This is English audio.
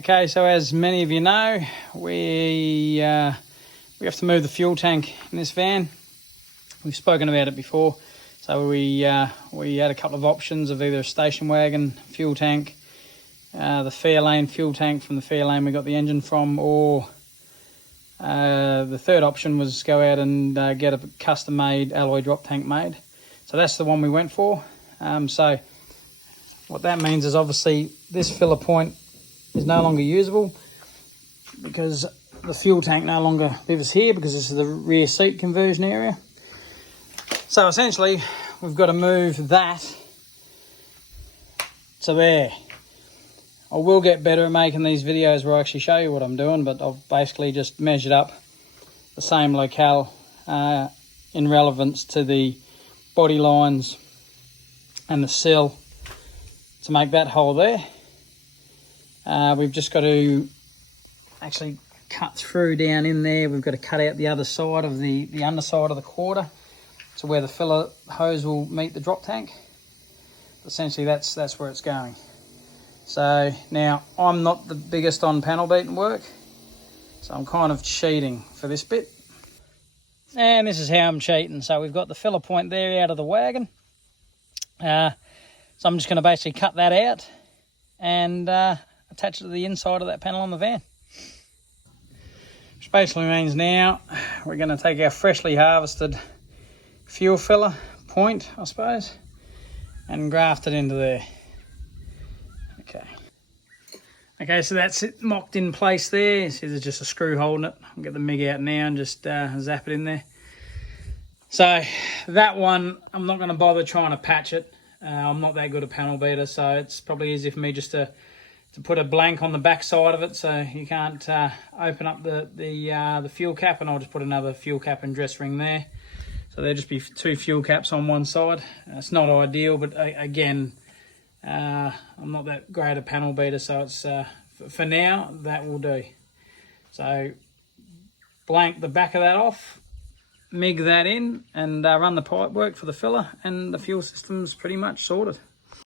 Okay, so as many of you know, we have to move the fuel tank in this van. We've spoken about it before. So we had a couple of options of either a station wagon fuel tank, the Fairlane fuel tank from the Fairlane we got the engine from, or the third option was go out and get a custom-made alloy drop tank made. So that's the one we went for. So what that means is obviously this filler point is no longer usable because the fuel tank no longer lives here because this is the rear seat conversion area. So essentially we've got to move that to there. I will get better at making these videos where I actually show you what I'm doing, but I've basically just measured up the same locale in relevance to the body lines and the sill to make that hole there. We've just got to actually cut through down in there. We've got to cut out the other side of the underside of the quarter to where the filler hose will meet the drop tank. Essentially that's where it's going. So now I'm not the biggest on panel beating work, so I'm kind of cheating for this bit. And this is how I'm cheating. So we've got the filler point there out of the wagon. So I'm just going to basically cut that out and attach it to the inside of that panel on the van. Which basically means now we're going to take our freshly harvested fuel filler point, I suppose, and graft it into there. Okay, so that's it mocked in place there. See, there's just a screw holding it. I'll get the MIG out now and just zap it in there. So that one, I'm not going to bother trying to patch it. I'm not that good a panel beater, so it's probably easy for me just to put a blank on the back side of it so you can't open up the fuel cap, and I'll just put another fuel cap and dress ring there. So there'll just be two fuel caps on one side. It's not ideal, but again, I'm not that great a panel beater, so it's for now that will do. So blank the back of that off, MIG that in, and run the pipe work for the filler, and the fuel system's pretty much sorted.